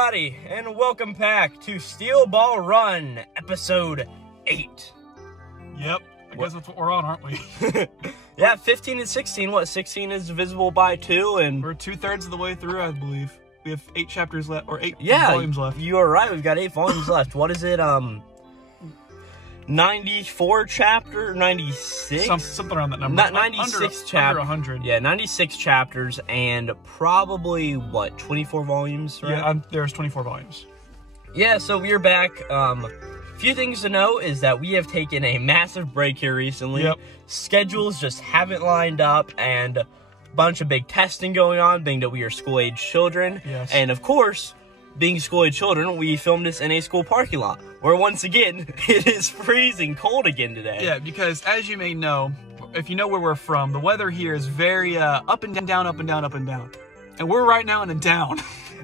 everybody, and welcome back to Steel Ball Run, Episode 8. Yep, I guess that's what we're on, aren't we? Yeah, 15 and 16. What, 16 is divisible by 2, and... We're 2/3 of the way through, I believe. We have 8 chapters left, or 8 yeah, volumes left. You are right, we've got 8 volumes left. What is it, 94 chapter, 96? Something around that number. 96 chapters. Under 100. Yeah, 96 chapters, and probably, what, 24 volumes, right? Yeah, there's 24 volumes. Yeah, so we're back. Few things to know is that we have taken a massive break here recently. Yep. Schedules just haven't lined up, and a bunch of big testing going on, being that we are school-age children. Yes. And of course, being school-age children, we filmed this in a school parking lot, where once again, it is freezing cold again today. Yeah, because as you may know, if you know where we're from, the weather here is very up and down, up and down, up and down. And we're right now in a down.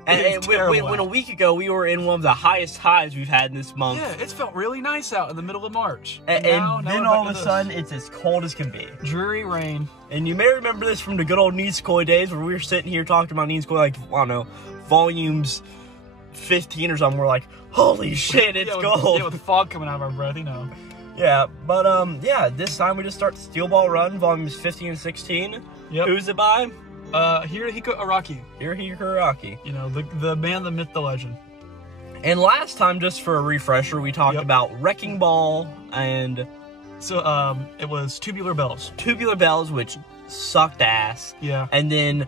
And when a week ago, we were in one of the highest highs we've had in this month. Yeah, it's felt really nice out in the middle of March. And then all of a sudden, it's as cold as can be. Dreary rain. And you may remember this from the good old Nisekoi days, where we were sitting here talking about Nisekoi, like, I don't know, volumes 15 or something. We're like, holy shit, it's cold. Yeah, with the fog coming out of our breath, you know. Yeah, but, yeah, this time we just start Steel Ball Run, volumes 15 and 16. Yep. Who's it by? Hirohiko Araki. Hirohiko Araki. You know, the man, the myth, the legend. And last time, just for a refresher, we talked about Wrecking Ball and... So, it was Tubular Bells. Tubular Bells, which sucked ass. Yeah. And then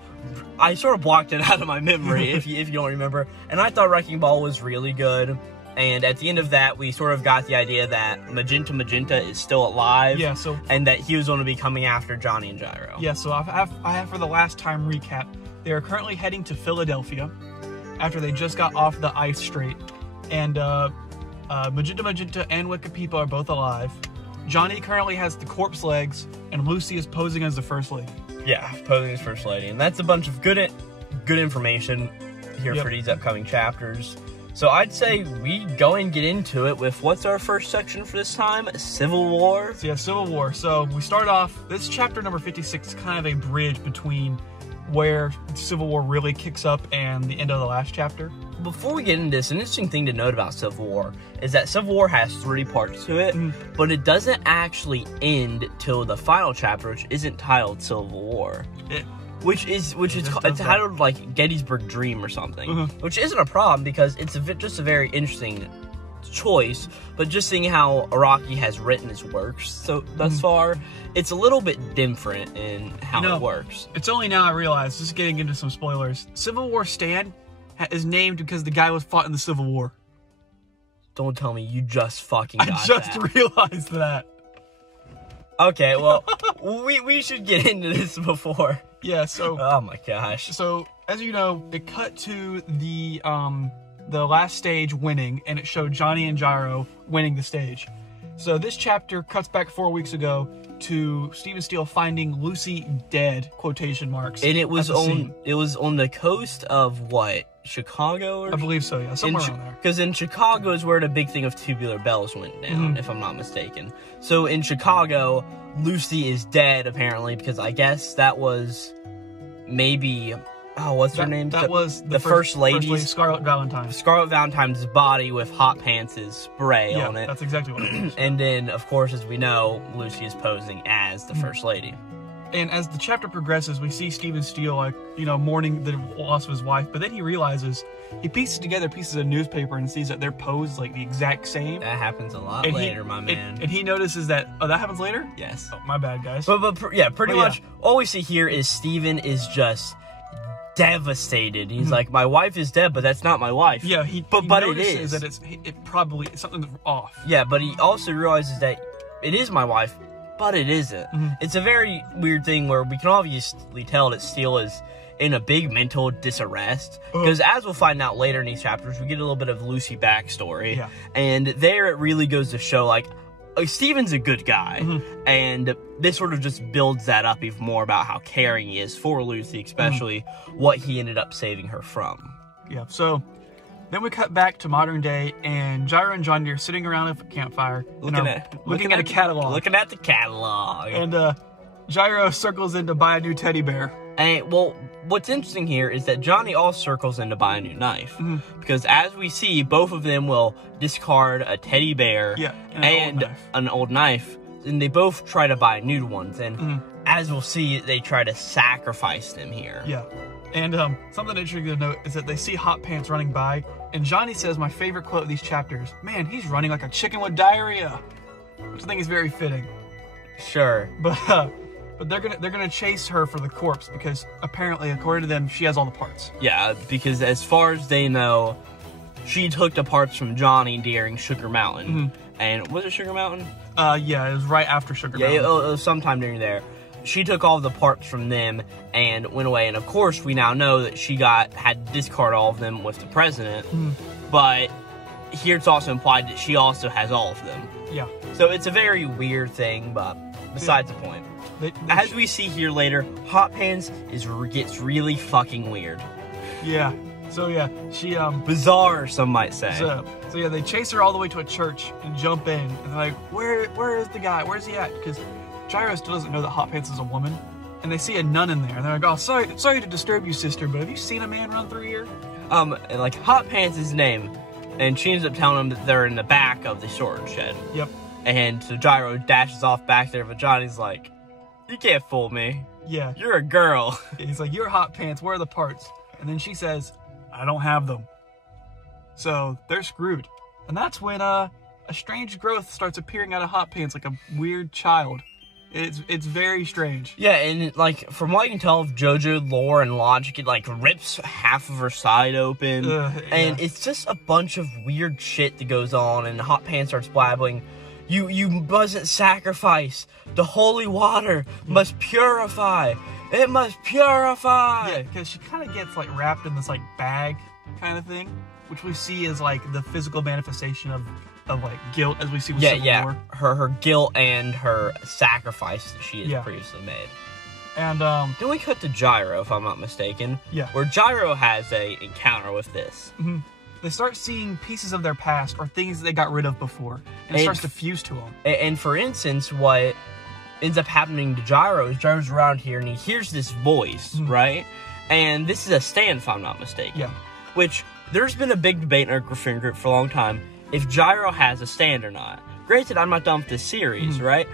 I sort of blocked it out of my memory, if you don't remember. And I thought Wrecking Ball was really good. And at the end of that, we sort of got the idea that Magenta is still alive. Yeah, so... And that he was going to be coming after Johnny and Gyro. Yeah, so I have for the last time recap, they are currently heading to Philadelphia after they just got off the ice strait. And Magenta and Wicca are both alive. Johnny currently has the corpse legs, and Lucy is posing as the First Lady. Yeah, posing as First Lady. And that's a bunch of good information here for these upcoming chapters. So I'd say we go and get into it with, what's our first section for this time? Civil War? So yeah, Civil War. So we start off, this chapter number 56 is kind of a bridge between where Civil War really kicks up and the end of the last chapter. Before we get into this, an interesting thing to note about Civil War is that Civil War has 3 parts to it, but it doesn't actually end till the final chapter, which isn't titled Civil War. Which is titled like Gettysburg Dream or something, which isn't a problem because it's just a very interesting choice. But just seeing how Araki has written his works thus far, it's a little bit different in how it works. It's only now I realize, just getting into some spoilers, Civil War Stan is named because the guy was fought in the Civil War. Don't tell me you just fucking got that. I just realized that. Okay, well, we should get into this before. Yeah, so... Oh my gosh. So, as you know, it cut to the last stage winning, and it showed Johnny and Gyro winning the stage. So this chapter cuts back 4 weeks ago to Stephen Steele finding Lucy dead, quotation marks. And it was on the coast of what? Chicago? I believe so, yeah. Somewhere around there. Because in Chicago is where the big thing of Tubular Bells went down, if I'm not mistaken. So in Chicago, Lucy is dead, apparently, because I guess that was maybe... Oh, what's her name? That was the First Lady, Scarlet Valentine. Scarlet Valentine's body with Hot Pants' spray on it. Yeah, that's exactly what it was. And then, of course, as we know, Lucy is posing as the First Lady. And as the chapter progresses, we see Stephen Steele, like, you know, mourning the loss of his wife. But then he realizes, he pieces together pieces of newspaper and sees that they're posed like the exact same. That happens a lot later, my man. And he notices that, oh, that happens later? Yes. Oh, my bad, guys. But pretty much all we see here is Stephen is just devastated. He's like, my wife is dead, but that's not my wife. Yeah, but it is. That it probably something's off. Yeah, but he also realizes that it is my wife, but it isn't. It's a very weird thing where we can obviously tell that Steele is in a big mental disarrest. Because as we'll find out later in these chapters, we get a little bit of Lucy backstory. Yeah. And there it really goes to show, like, Steven's a good guy. And this sort of just builds that up even more about how caring he is for Lucy, especially what he ended up saving her from. Yeah, so then we cut back to modern day, and Gyro and Johnny are sitting around at a campfire. Looking at a catalog. Looking at the catalog. And Gyro circles in to buy a new teddy bear. And, well, what's interesting here is that Johnny also circles in to buy a new knife. Because as we see, both of them will discard a teddy bear and an old knife. And they both try to buy new ones. And as we'll see, they try to sacrifice them here. Yeah. And something interesting to note is that they see Hot Pants running by. And Johnny says my favorite quote of these chapters, "Man, he's running like a chicken with diarrhea." Which I think is very fitting. Sure. But they're gonna chase her for the corpse because apparently, according to them, she has all the parts. Yeah, because as far as they know, she took the parts from Johnny during Sugar Mountain. And was it Sugar Mountain? Yeah, it was right after Sugar Mountain. Yeah, it was sometime during there. She took all the parts from them and went away. And of course, we now know that she had to discard all of them with the president. But here it's also implied that she also has all of them. Yeah. So it's a very weird thing, but besides the point. As we see here later, Hot Pants gets really fucking weird. Yeah. So yeah, she bizarre, some might say. So yeah, they chase her all the way to a church and jump in, and they're like, where is the guy? Where's he at? Because Gyro still doesn't know that Hot Pants is a woman, and they see a nun in there, and they're like, oh, sorry to disturb you, sister, but have you seen a man run through here? Like Hot Pants is his name, and she ends up telling them that they're in the back of the storage shed. Yep. And so Gyro dashes off back there, but Johnny's like, you can't fool me. Yeah. You're a girl. He's like, you're Hot Pants, where are the parts? And then she says, I don't have them. So they're screwed. And that's when a strange growth starts appearing out of Hot Pants like a weird child. It's very strange. Yeah, and like from what I can tell of JoJo lore and logic, it like rips half of her side open. And it's just a bunch of weird shit that goes on, and Hot Pants starts blabbing. You mustn't sacrifice. The holy water must purify. It must purify. Yeah, because she kind of gets like wrapped in this like bag kind of thing, which we see as like the physical manifestation of like guilt, as we see with Civil War. Her guilt and her sacrifice that she has previously made. And then we cut to Gyro, if I'm not mistaken. Yeah. Where Gyro has a encounter with this. They start seeing pieces of their past or things that they got rid of before, and it starts to fuse to them. And for instance, what ends up happening to Gyro is Gyro's around here and he hears this voice, right? And this is a stand, if I'm not mistaken. Yeah. Which, there's been a big debate in our friend group for a long time if Gyro has a stand or not. Granted, I'm not done with this series, right?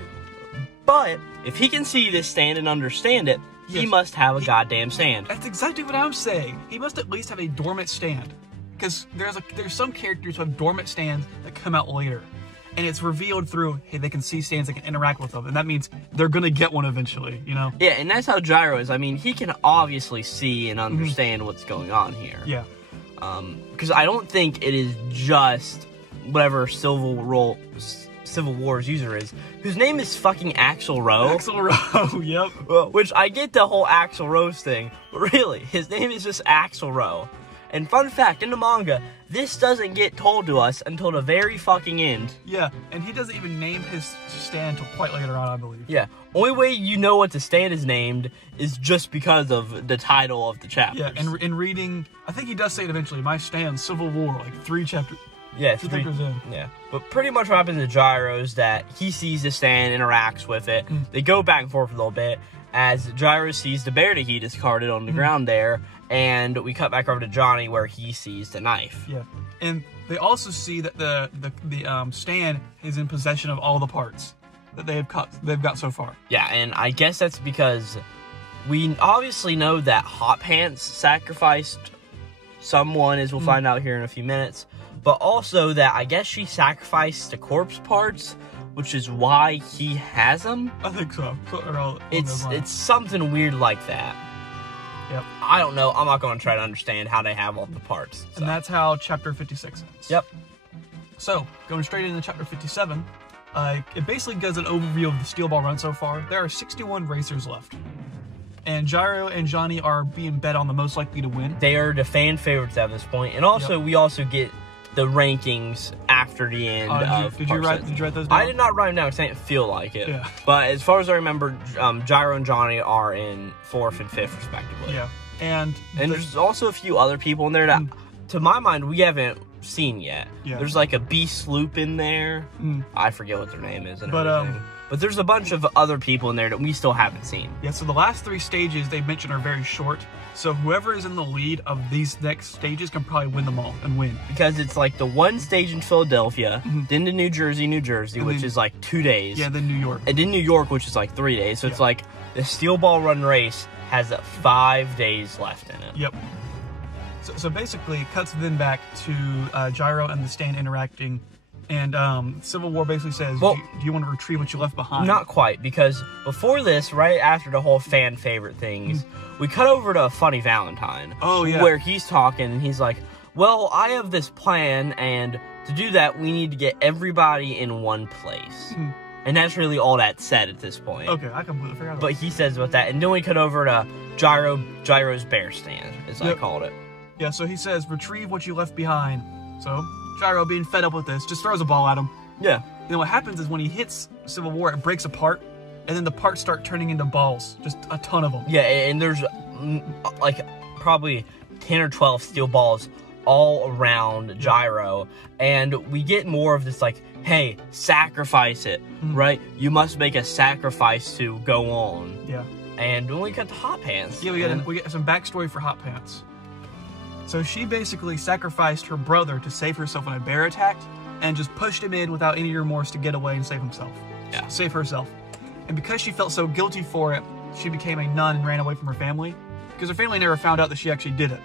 But if he can see this stand and understand it, he must have a goddamn stand. That's exactly what I'm saying. He must at least have a dormant stand. Because there's some characters who have dormant stands that come out later. And it's revealed through, hey, they can see stands, they can interact with them. And that means they're going to get one eventually, you know? Yeah, and that's how Gyro is. I mean, he can obviously see and understand what's going on here. Yeah. Because I don't think it is just whatever Civil War's user is, whose name is fucking Axl Rose. Axl Rose, yep. Well, which I get the whole Axl Rose thing, but really, his name is just Axl Rose. And fun fact, in the manga, this doesn't get told to us until the very fucking end. Yeah, and he doesn't even name his stand until quite later on, I believe. Yeah, only way you know what the stand is named is just because of the title of the chapters. Yeah, and in reading, I think he does say it eventually, my stand, Civil War, like 3 chapters. Yeah, 2 chapters in. Yeah, but pretty much what happens to Gyro is that he sees the stand, interacts with it. They go back and forth a little bit as Gyro sees the bear that he discarded on the ground there. And we cut back over to Johnny where he sees the knife. Yeah, and they also see that the stand is in possession of all the parts that they've got so far. Yeah, and I guess that's because we obviously know that Hot Pants sacrificed someone, as we'll find out here in a few minutes. But also that I guess she sacrificed the corpse parts, which is why he has them. I think so. It's something weird like that. Yep. I don't know. I'm not going to try to understand how they have all the parts. So. And that's how Chapter 56 ends. Yep. So, going straight into Chapter 57, it basically gives an overview of the Steel Ball run so far. There are 61 racers left. And Gyro and Johnny are being bet on the most likely to win. They are the fan favorites at this point. And also, we also get the rankings after the end of did you write those down? I did not write them down because I didn't feel like it. Yeah. But as far as I remember, Gyro and Johnny are in 4th and 5th respectively. Yeah. And there's also a few other people in there that, to my mind, we haven't seen yet. Yeah. There's like a Beast Loop in there. I forget what their name is. And but everything. But there's a bunch of other people in there that we still haven't seen. Yeah, so the last 3 stages they mentioned are very short. So whoever is in the lead of these next stages can probably win them all and win. Because it's like the one stage in Philadelphia, then to New Jersey, which is like 2 days. Yeah, then New York. And then New York, which is like 3 days. So it's like the Steel Ball Run race has 5 days left in it. Yep. So basically, it cuts then back to Gyro and the stand interacting. And Civil War basically says, well, do you want to retrieve what you left behind? Not quite, because before this, right after the whole fan favorite things, we cut over to Funny Valentine. Oh, yeah. Where he's talking, and he's like, well, I have this plan, and to do that, we need to get everybody in one place. And that's really all that's said at this point. Okay, I completely forgot about But he says about that, and then we cut over to Gyro's bear stand, as I called it. Yeah, so he says, retrieve what you left behind. So Gyro, being fed up with this, just throws a ball at him. Yeah. Then what happens is when he hits Civil War, it breaks apart, and then the parts start turning into balls. Just a ton of them. Yeah, and there's like probably 10 or 12 steel balls all around Gyro, and we get more of this like, hey, sacrifice it, right? You must make a sacrifice to go on. Yeah. And when we cut to Hot Pants. Yeah, we get some backstory for Hot Pants. So she basically sacrificed her brother to save herself when a bear attacked, and just pushed him in without any remorse to get away and save himself. Yeah. Save herself. And because she felt so guilty for it, she became a nun and ran away from her family. Because her family never found out that she actually did it.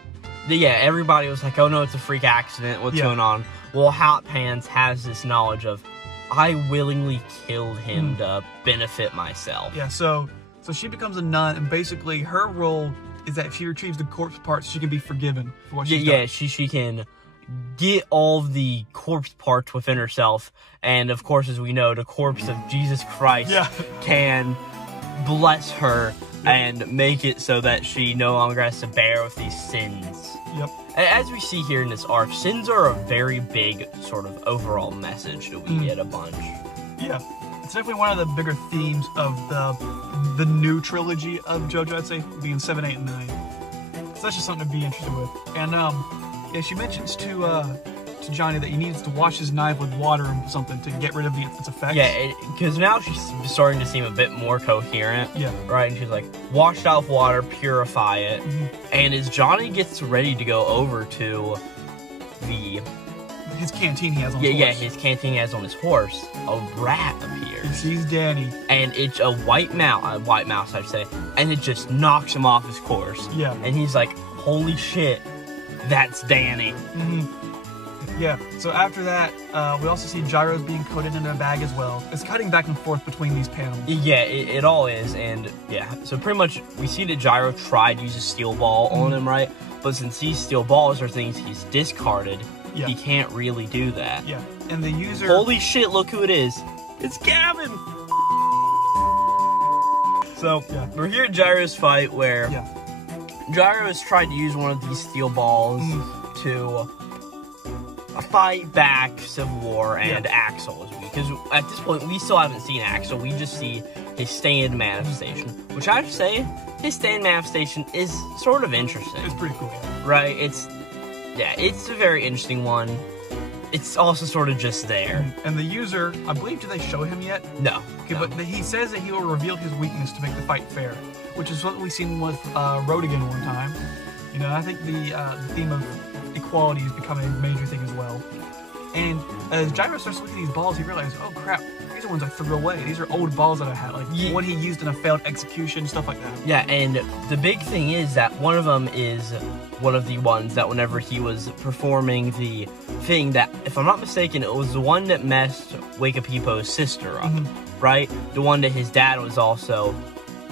Yeah, everybody was like, oh no, it's a freak accident, what's going on? Well, Hot Pants has this knowledge of, I willingly killed him to benefit myself. Yeah, so she becomes a nun, and basically her role is that if she retrieves the corpse parts, she can be forgiven for what she's done. Yeah, she can get all of the corpse parts within herself, and of course, as we know, the corpse of Jesus Christ can bless her and make it so that she no longer has to bear with these sins. Yep. As we see here in this arc, sins are a very big sort of overall message that we get a bunch. Yeah. It's definitely one of the bigger themes of the new trilogy of JoJo, I'd say, being 7, 8, and 9. So that's just something to be interested with. And yeah, she mentions to Johnny that he needs to wash his knife with water or something to get rid of its effects. Yeah, because now she's starting to seem a bit more coherent. Yeah. Right, and she's like, wash it out with water, purify it. And as Johnny gets ready to go over to his canteen he has on his horse. Yeah, his canteen he has on his horse, a rat appears. He sees Danny. And it's a white mouse, I'd say, and it just knocks him off his course. Yeah. And he's like, holy shit, that's Danny. Yeah, so after that, we also see Gyro's being coated in a bag as well. It's cutting back and forth between these panels. Yeah, it all is, and yeah, so pretty much we see that Gyro tried to use a steel ball on him, right? But since these steel balls are things he's discarded, he can't really do that. Yeah, and the user... Holy shit, look who it is. It's Gavin! So, we're here at Gyro's fight where Gyro has tried to use one of these steel balls to fight back Civil War and Axel, because at this point we still haven't seen Axel. We just see his stand manifestation, which I have to say, his stand manifestation is sort of interesting. It's pretty cool, right? It's a very interesting one. It's also sort of just there. And the user, I believe, do they show him yet? No. Okay, but he says that he will reveal his weakness to make the fight fair, which is what we've seen with Rodigan one time. You know, I think the theme of equality is becoming a major thing as well. And as Gyro starts looking at these balls, he realizes, oh crap, these are ones I threw away. These are old balls that I had, like one he used in a failed execution, stuff like that. Yeah, and the big thing is that one of them is one of the ones that whenever he was performing the thing that, if I'm not mistaken, it was the one that messed Wakapipo's sister up, right? The one that his dad was also,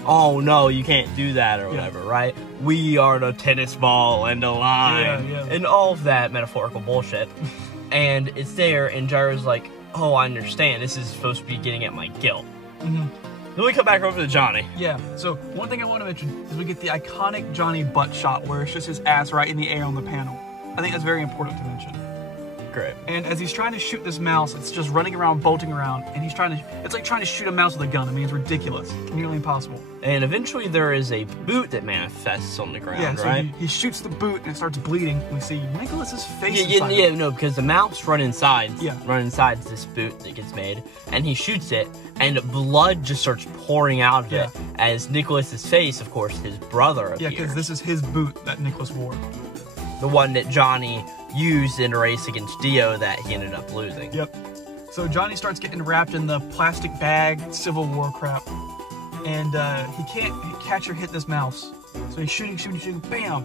oh no, you can't do that or whatever, right? We are the tennis ball and the line, and all of that metaphorical bullshit. And it's there, and Gyro's like, oh, I understand. This is supposed to be getting at my guilt. Then we come back over to Johnny. Yeah, so one thing I want to mention is we get the iconic Johnny butt shot where it's just his ass right in the air on the panel. I think that's very important to mention. Great. And as he's trying to shoot this mouse, it's just running around, bolting around, and it's like trying to shoot a mouse with a gun. I mean, it's ridiculous. Nearly impossible. And eventually there is a boot that manifests on the ground, so right? he shoots the boot and it starts bleeding. We see Nicholas's face Yeah, inside no, because the mouse run inside Yeah. this boot that gets made, and he shoots it, and blood just starts pouring out of it, as Nicholas's face, of course, his brother appears. Yeah, because this is his boot that Nicholas wore. The one that Johnny used in a race against Dio that he ended up losing. Yep. So Johnny starts getting wrapped in the plastic bag Civil War crap, and he can't catch or hit this mouse. So he's shooting, bam!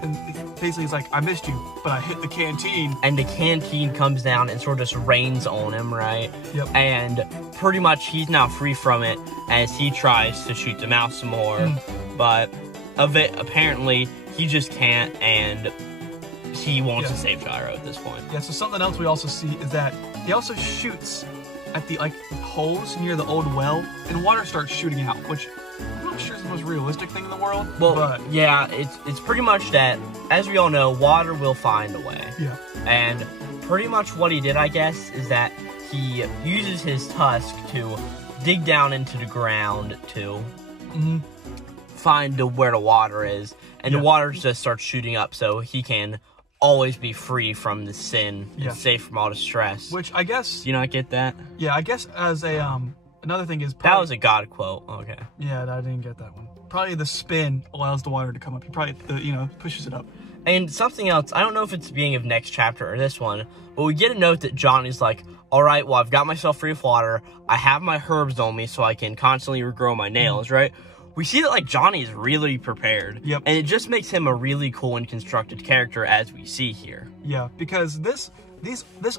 And basically he's like, I missed you, but I hit the canteen. And the canteen comes down and sort of just rains on him, right? Yep. And pretty much he's now free from it as he tries to shoot the mouse some more. But apparently he just can't, and he wants to save Gyro at this point. Yeah, so something else we also see is that he also shoots at the holes near the old well, and water starts shooting out, which I'm not sure is the most realistic thing in the world. Well, but yeah, it's pretty much that, as we all know, water will find a way. Yeah. And pretty much what he did, I guess, is that he uses his tusk to dig down into the ground to find where the water is, and the water just starts shooting up so he can always be free from the sin and safe from all the stress. Which I guess... Do you not get that? Yeah, I guess as a, another thing is... That was a God quote. Okay. Yeah, I didn't get that one. Probably the spin allows the water to come up. He probably, pushes it up. And something else, I don't know if it's the beginning of next chapter or this one, but we get a note that Johnny's like, alright, well, I've got myself free of water. I have my herbs on me so I can constantly regrow my nails, right? We see that, Johnny is really prepared. Yep. And it just makes him a really cool and constructed character, as we see here. Yeah, because this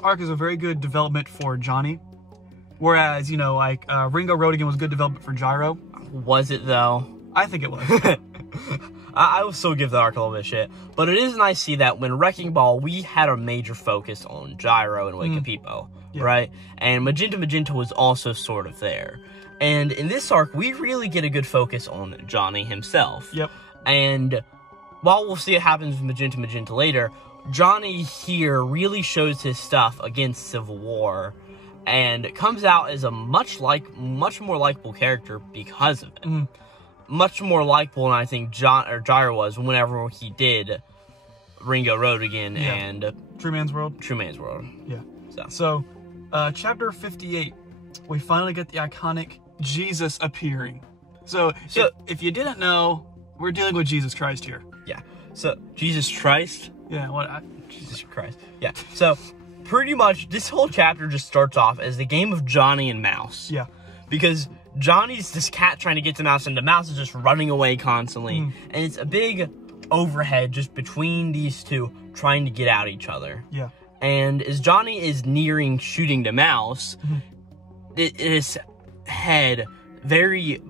arc is a very good development for Johnny. Whereas, Ringo Road was good development for Gyro. Was it, though? I think it was. I will still give the arc a little bit of shit. But it is nice to see that when Wrecking Ball, we had a major focus on Gyro and Wakapipo, right? And Magenta was also sort of there. And in this arc, we really get a good focus on Johnny himself. Yep. And while we'll see what happens with Magenta later, Johnny here really shows his stuff against Civil War and comes out as a much more likable character because of it. Much more likable than I think Gyro was whenever he did Ringo Road again and True Man's World. Yeah. So chapter 58, we finally get the iconic Jesus appearing. So if you didn't know, we're dealing with Jesus Christ here. Yeah. So Jesus Christ. Yeah. Jesus Christ. Yeah. So pretty much this whole chapter just starts off as the game of Johnny and Mouse. Yeah. Because Johnny's this cat trying to get to Mouse, and the Mouse is just running away constantly. And it's a big overhead just between these two trying to get at each other. Yeah. And as Johnny is nearing shooting the Mouse, his head very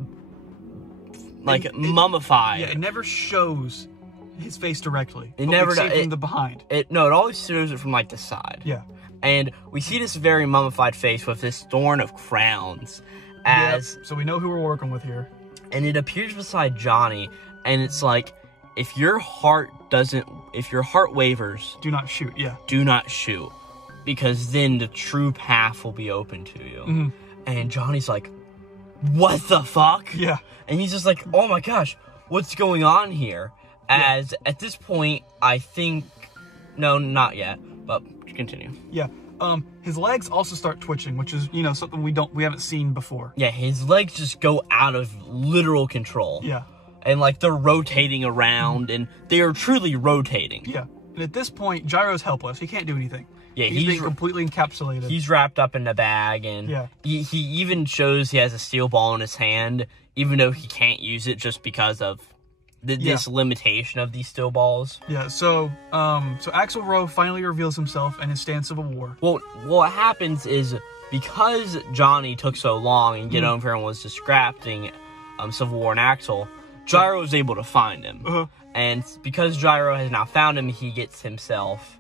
mummified. Yeah, it never shows his face directly. It never does. From the behind. It always shows it from the side. Yeah. And we see this very mummified face with this thorn of crowns So we know who we're working with here. And it appears beside Johnny, and it's like, if your heart wavers, do not shoot. Yeah. Do not shoot, because then the true path will be open to you. And Johnny's like, what the fuck? Yeah. And he's just like, oh my gosh, what's going on here? As at this point, I think, no, not yet, but continue. Yeah. His legs also start twitching, which is, something we haven't seen before. Yeah, his legs just go out of literal control. Yeah. And they're rotating around, and they are truly rotating. Yeah. And at this point, Gyro's helpless. He can't do anything. Yeah, he's being completely encapsulated. He's wrapped up in the bag, and he even shows he has a steel ball in his hand, even though he can't use it just because of this limitation of these steel balls. Yeah, so Axl Rose finally reveals himself and his stance of a war. Well, what happens is, because Johnny took so long and Get Over and was distracting Civil War and Axl, Gyro was able to find him. And because Gyro has now found him, he gets himself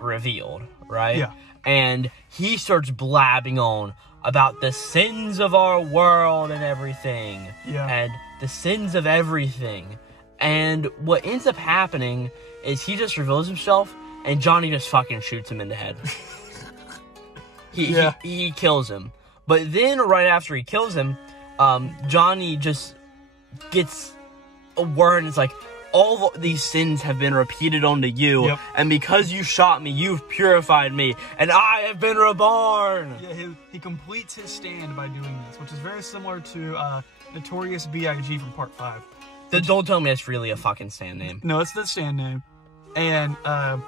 revealed, right? Yeah. And he starts blabbing on about the sins of our world and everything. Yeah. And the sins of everything. And what ends up happening is he just reveals himself and Johnny just fucking shoots him in the head. He kills him. But then right after he kills him, Johnny just gets a word, and it's like, all these sins have been repeated onto you, and because you shot me, you've purified me, and I have been reborn! Yeah, he completes his stand by doing this, which is very similar to Notorious B.I.G. from Part 5. Don't tell me it's really a fucking stand name. No, it's the stand name. And I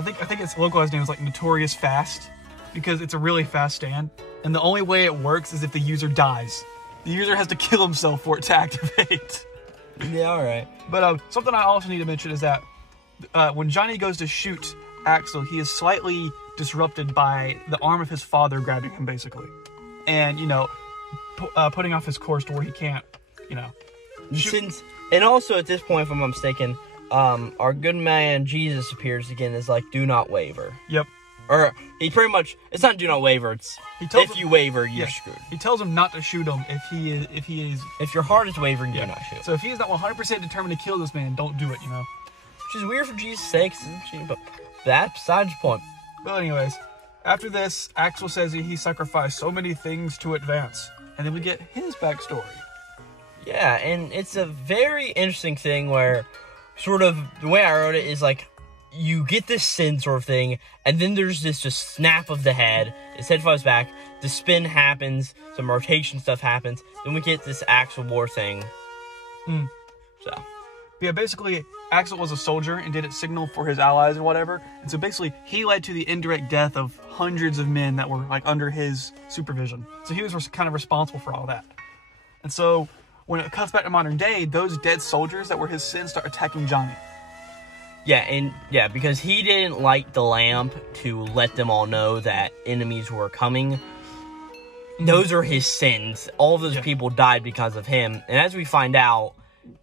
think its localized name is like Notorious Fast, because it's a really fast stand, and the only way it works is if the user dies. The user has to kill himself for it to activate. Yeah, alright. But something I also need to mention is that when Johnny goes to shoot Axel, he is slightly disrupted by the arm of his father grabbing him, basically. And, you know, putting off his course to where he can't, you know, shoot. And also, at this point, if I'm not mistaken, our good man Jesus appears again as like, do not waver. Yep. Or, he pretty much, it's not do not waver, it's if you waver, you're screwed. He tells him not to shoot him if your heart is wavering, do not shoot. So if he is not 100% determined to kill this man, don't do it, you know? Which is weird for Jesus' sake, but that's besides the point. But anyways, after this, Axel says he sacrificed so many things to advance. And then we get his backstory. Yeah, and it's a very interesting thing where, sort of, the way I wrote it is like, you get this sin sort of thing, and then there's this just snap of the head, his head falls back, the spin happens, some rotation stuff happens, then we get this Axel war thing. So. Yeah, basically, Axel was a soldier and did it signal for his allies and whatever, and so basically, he led to the indirect death of hundreds of men that were, like, under his supervision. So he was kind of responsible for all that. And so, when it cuts back to modern day, those dead soldiers that were his sins start attacking Johnny. Yeah, because he didn't light the lamp to let them all know that enemies were coming. Those are his sins. All of those people died because of him. And as we find out,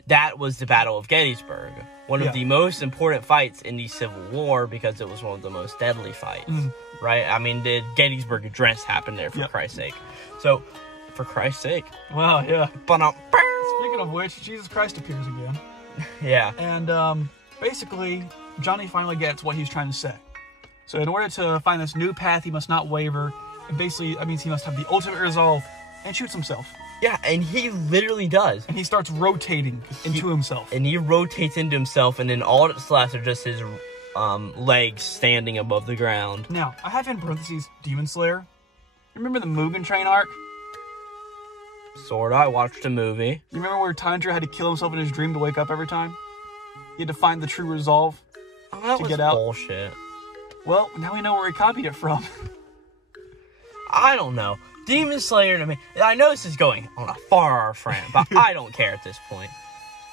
that was the Battle of Gettysburg. One of the most important fights in the Civil War, because it was one of the most deadly fights. Right? I mean, the Gettysburg Address happened there, for Christ's sake. So, for Christ's sake. Wow, yeah. Speaking of which, Jesus Christ appears again. Yeah. And, basically, Johnny finally gets what he's trying to say. So in order to find this new path, he must not waver. And basically, that means he must have the ultimate resolve and shoots himself. Yeah, and he literally does. And he starts rotating into himself. And he rotates into himself, and then all that's left are just his legs standing above the ground. Now, I have in parentheses Demon Slayer. Remember the Mugen Train arc? Sorta. I watched a movie. You remember where Tanjiro had to kill himself in his dream to wake up every time? He had to find the true resolve to get out. Bullshit. Well, now we know where he copied it from. I don't know. Demon Slayer to me, I know this is going on a far rant, but I don't care at this point.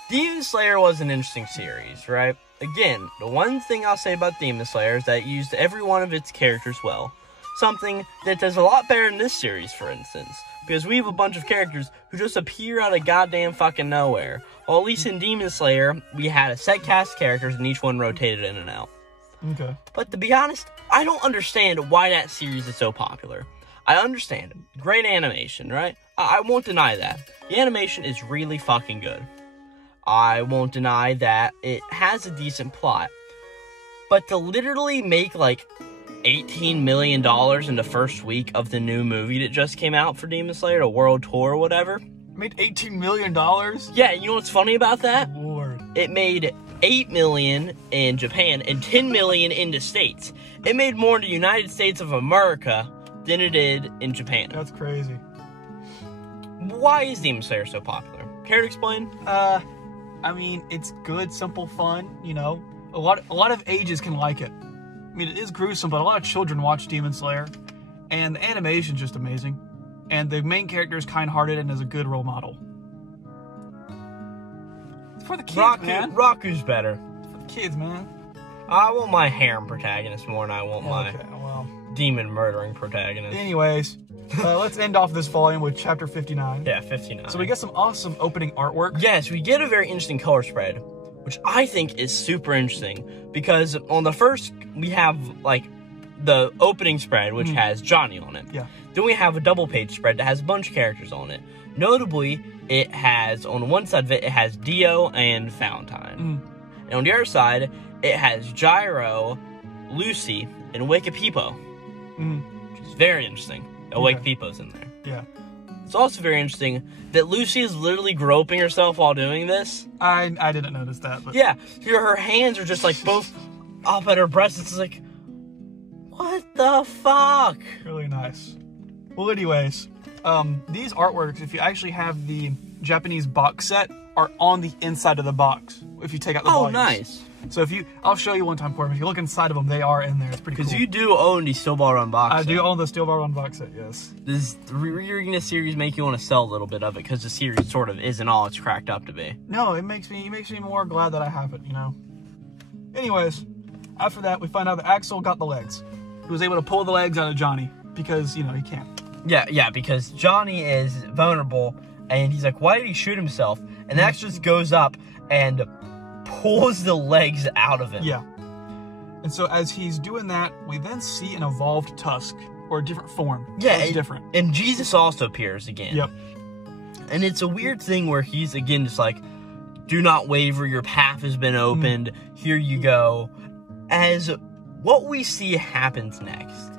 Demon Slayer was an interesting series, right? Again, the one thing I'll say about Demon Slayer is that it used every one of its characters well. Something that does a lot better in this series, for instance. Because we have a bunch of characters who just appear out of goddamn fucking nowhere. Well, at least in Demon Slayer, we had a set cast of characters and each one rotated in and out. Okay. But to be honest, I don't understand why that series is so popular. I understand it. Great animation, right? I won't deny that. The animation is really fucking good. I won't deny that it has a decent plot. But to literally make, like, $18 million in the first week of the new movie that just came out for Demon Slayer, a world tour or whatever. Made $18 million? Yeah, you know what's funny about that? Lord. It made $8 million in Japan and $10 million in the States. It made more in the United States of America than it did in Japan. That's crazy. Why is Demon Slayer so popular? Care to explain? I mean, it's good, simple fun, you know. A lot of ages can like it. I mean, it is gruesome, but a lot of children watch Demon Slayer. And the animation's just amazing. And the main character is kind-hearted and is a good role model. It's for the kids, man. Raku's better. It's for the kids, man. I want my harem protagonist more than I want my demon-murdering protagonist. Anyways, let's end off this volume with chapter 59. Yeah, 59. So we get some awesome opening artwork. Yes, we get a very interesting color spread, which I think is super interesting. Because on the first, we have, like, the opening spread, which has Johnny on it. Yeah. Then we have a double-page spread that has a bunch of characters on it. Notably, it has, on one side of it, it has Dio and Valentine. And on the other side, it has Gyro Lucy and Wake Peepo. Which is very interesting. Wake Peepo's in there. Yeah. It's also very interesting that Lucy is literally groping herself while doing this. I didn't notice that. But... Yeah. Her hands are just like both up at her breasts. It's like, what the fuck? Really nice. Well, anyways, these artworks, if you actually have the Japanese box set, are on the inside of the box. If you take out the volumes. Nice. So I'll show you one time, Corbin. If you look inside of them, they are in there. It's pretty cool. Because you do own the Steel Ball Run box set. I do own the Steel Ball Run box set, yes. Does reading this series make you want to sell a little bit of it? Because the series sort of isn't all it's cracked up to be. No, it makes me more glad that I have it, you know. Anyways, after that, we find out that Axel got the legs. He was able to pull the legs out of Johnny because, you know, he can't. Yeah, because Johnny is vulnerable, and he's like, why did he shoot himself? And Axel just goes up and pulls the legs out of him. Yeah. And so as he's doing that, we then see an evolved Tusk, or a different form. Yeah, it's different. And Jesus also appears again. Yep. And it's a weird thing where he's, again, just like, do not waver, your path has been opened, here you go. As what we see happens next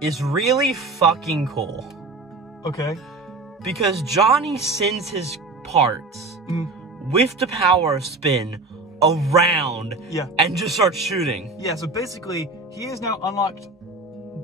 is really fucking cool. Okay. Because Johnny sends his parts with the power of spin around and just starts shooting. Yeah, so basically, he has now unlocked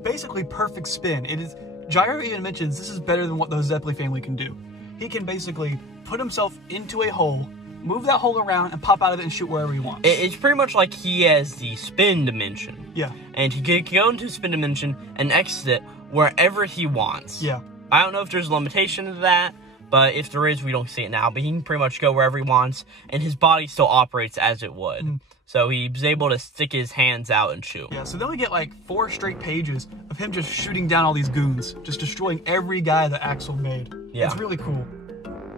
basically perfect spin. It is, Gyro even mentions this is better than what the Zeppeli family can do. He can basically put himself into a hole, move that hole around, and pop out of it and shoot wherever he wants. It's pretty much like he has the spin dimension. Yeah. And he can go into spin dimension and exit it wherever he wants. Yeah. I don't know if there's a limitation to that, but if there is, we don't see it now. But he can pretty much go wherever he wants, and his body still operates as it would. So he's able to stick his hands out and shoot. Yeah, so then we get like 4 straight pages of him just shooting down all these goons, just destroying every guy that Axel made. Yeah. It's really cool.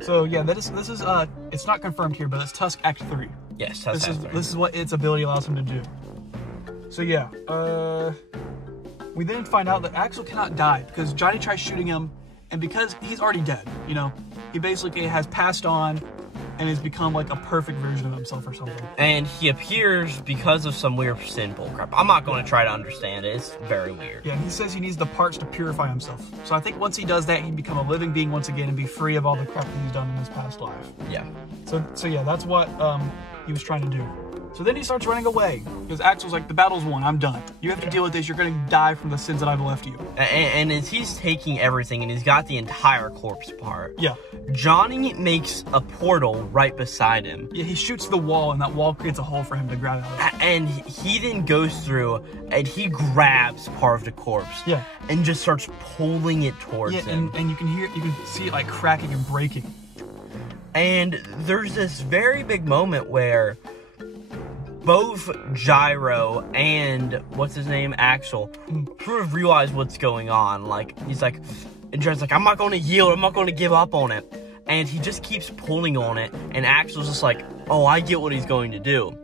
So yeah, this is it's not confirmed here, but it's Tusk Act 3. Yes, Tusk Act 3. This is what its ability allows him to do. So yeah, we then find out that Axel cannot die because Johnny tries shooting him, and because he's already dead, you know, he basically has passed on and has become like a perfect version of himself or something. And he appears because of some weird sin bullcrap. I'm not going to try to understand it. It's very weird. Yeah, he says he needs the parts to purify himself. So I think once he does that, he can become a living being once again and be free of all the crap that he's done in his past life. Yeah. So yeah, that's what he was trying to do. So then he starts running away because Axel's like, the battle's won, I'm done. You have to deal with this, you're going to die from the sins that I've left you. And as he's taking everything and he's got the entire corpse part, yeah, Johnny makes a portal right beside him. Yeah, he shoots the wall and that wall creates a hole for him to grab out of. And he then goes through and he grabs part of the corpse. Yeah. And just starts pulling it towards him. And you can see it like cracking and breaking. And there's this very big moment where both Gyro and, what's his name, Axel, sort of realize what's going on. Like, he's like, and Gyro's like, I'm not going to yield, I'm not going to give up on it. And he just keeps pulling on it, and Axel's just like, oh, I get what he's going to do.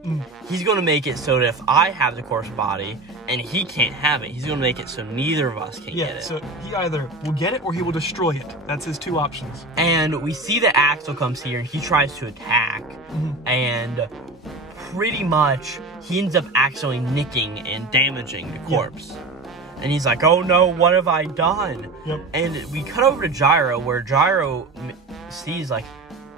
He's going to make it so that if I have the corpse body, and he can't have it, he's going to make it so neither of us can get it. Yeah, so he either will get it or he will destroy it. That's his 2 options. And we see that Axel comes here, and he tries to attack, and pretty much, he ends up actually nicking and damaging the corpse. And he's like, oh no, what have I done? And we cut over to Gyro, where Gyro sees like,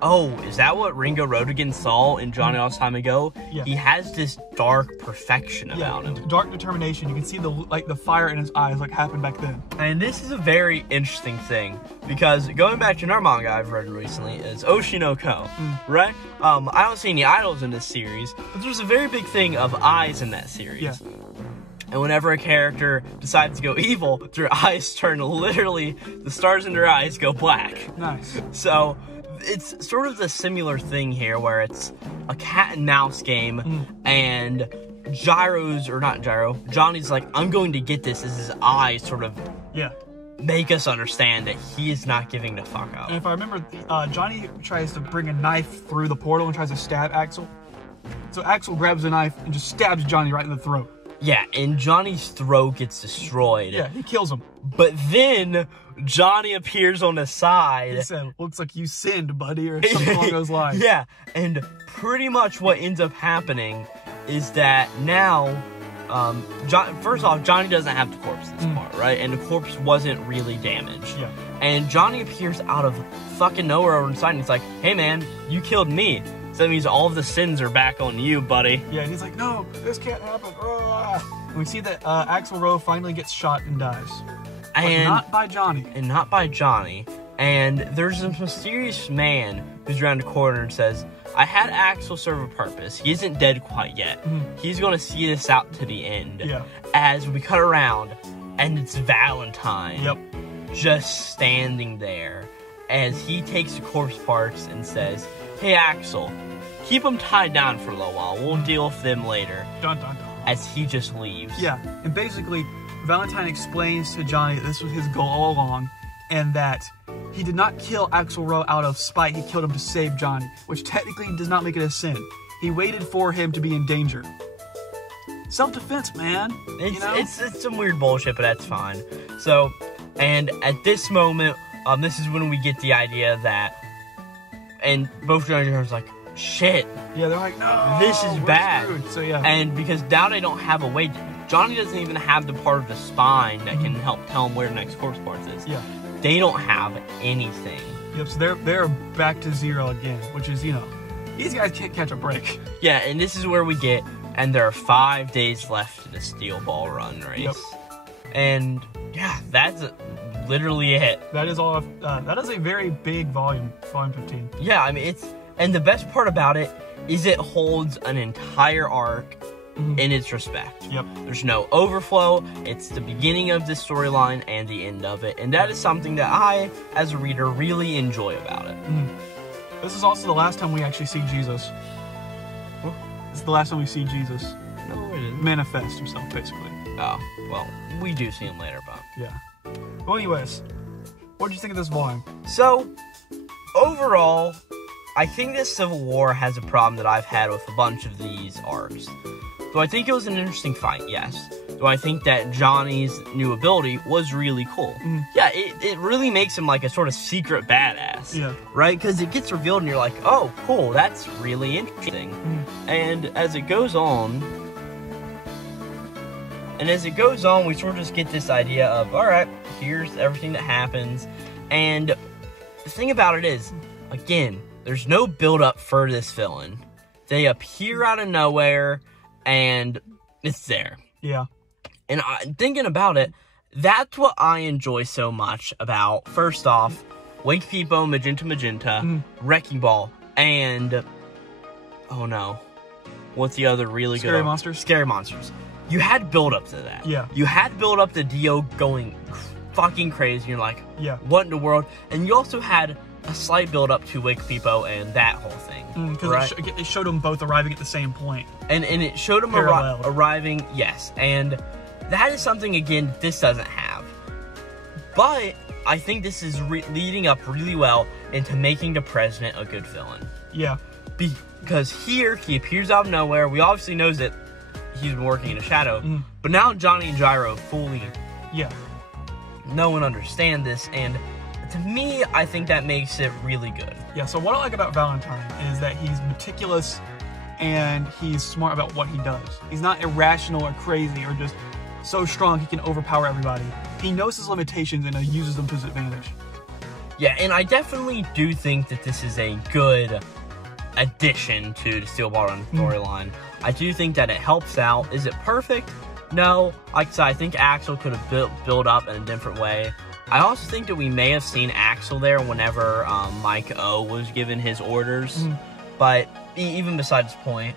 oh, is that what Ringo Rodigan saw in Johnny all time ago? He has this dark perfection about him. Dark determination. You can see the fire in his eyes like happened back then. And this is a very interesting thing, because going back to another manga I've read recently is Oshinoko, right? I don't see any idols in this series, but there's a very big thing of eyes in that series. And whenever a character decides to go evil, their eyes turn literally, the stars in their eyes go black. Nice. So it's sort of the similar thing here, where it's a cat and mouse game, and Johnny's like, I'm going to get this, as his eyes sort of make us understand that he is not giving the fuck up. And if I remember, Johnny tries to bring a knife through the portal and tries to stab Axel. So Axel grabs a knife and just stabs Johnny right in the throat. Yeah, and Johnny's throat gets destroyed. Yeah, he kills him. But then Johnny appears on the side. He said, looks like you sinned, buddy, or something along those lines. Yeah, and pretty much what ends up happening is that now First off, Johnny doesn't have the corpse this part, right? And the corpse wasn't really damaged. Yeah. And Johnny appears out of fucking nowhere over inside, and he's like, hey man, you killed me. So that means all of the sins are back on you, buddy. Yeah, and he's like, no, this can't happen. And we see that Axelrod finally gets shot and dies. But not by Johnny. And not by Johnny. And there's this mysterious man who's around the corner and says, I had Axel serve a purpose. He isn't dead quite yet. He's going to see this out to the end. Yeah. As we cut around, and it's Valentine. Yep. Just standing there as he takes the corpse parts and says, hey Axel, keep them tied down for a little while. We'll deal with them later. Dun, dun, dun. As he just leaves. Yeah, and basically, Valentine explains to Johnny that this was his goal all along, and that he did not kill Axelrod out of spite. He killed him to save Johnny, which technically does not make it a sin. He waited for him to be in danger. Self-defense, man. It's some weird bullshit, but that's fine. So, and at this moment, this is when we get the idea that, and both Johnny and Johnny's like, shit. Yeah, they're like, no, this is bad. Screwed. So yeah. And because now they don't have a way, Johnny doesn't even have the part of the spine that can help tell him where the next corpse parts is. Yeah. They don't have anything. Yep, so they're back to zero again, which is, these guys can't catch a break. Yeah, and this is where we get, and there are 5 days left to the Steel Ball Run race. Yep. And yeah, that's literally it. That is all. That is a very big volume 15. Yeah, I mean, and the best part about it is it holds an entire arc in its respect. Yep. There's no overflow. It's the beginning of the storyline and the end of it. And that is something that I, as a reader, really enjoy about it. This is also the last time we actually see Jesus. What? This is the last time we see Jesus. No, it isn't. Manifest himself, basically. Oh, well, we do see him later, but... Yeah. Well, anyways, what did you think of this volume? So, overall, I think this Civil War has a problem that I've had with a bunch of these arcs. Do I think it was an interesting fight? Yes. Do I think that Johnny's new ability was really cool? Yeah, it really makes him like a sort of secret badass. Yeah. Right? Because it gets revealed and you're like, oh, cool, that's really interesting. And as it goes on, we sort of just get this idea of, alright, here's everything that happens. And the thing about it is, again, there's no build-up for this villain. They appear out of nowhere, and it's there. Yeah. And thinking about it, that's what I enjoy so much about, first off, Wake People, Magenta, Wrecking Ball, and, oh no, what's the other really good? Scary Monsters? Scary Monsters. You had build-up to that. Yeah. You had build-up to Dio going fucking crazy. You're like, yeah, what in the world? And you also had a slight build-up to Wake People and that whole thing. Because right? it showed them both arriving at the same point. And it showed them arriving, yes. And that is something, again, this doesn't have. But I think this is leading up really well into making the President a good villain. Yeah. Because here, he appears out of nowhere. We obviously know that he's been working in the shadow. But now Johnny and Gyro fully know and understand this. And to me, I think that makes it really good. Yeah, so what I like about Valentine is that he's meticulous and he's smart about what he does. He's not irrational or crazy or just so strong he can overpower everybody. He knows his limitations and he uses them to his advantage. Yeah, and I definitely do think that this is a good addition to the Steel Ball Run storyline. I do think that it helps out. Is it perfect? No. Like I said, I think Axel could have built up in a different way. I also think that we may have seen Axel there whenever Mike O was given his orders. But even besides this point,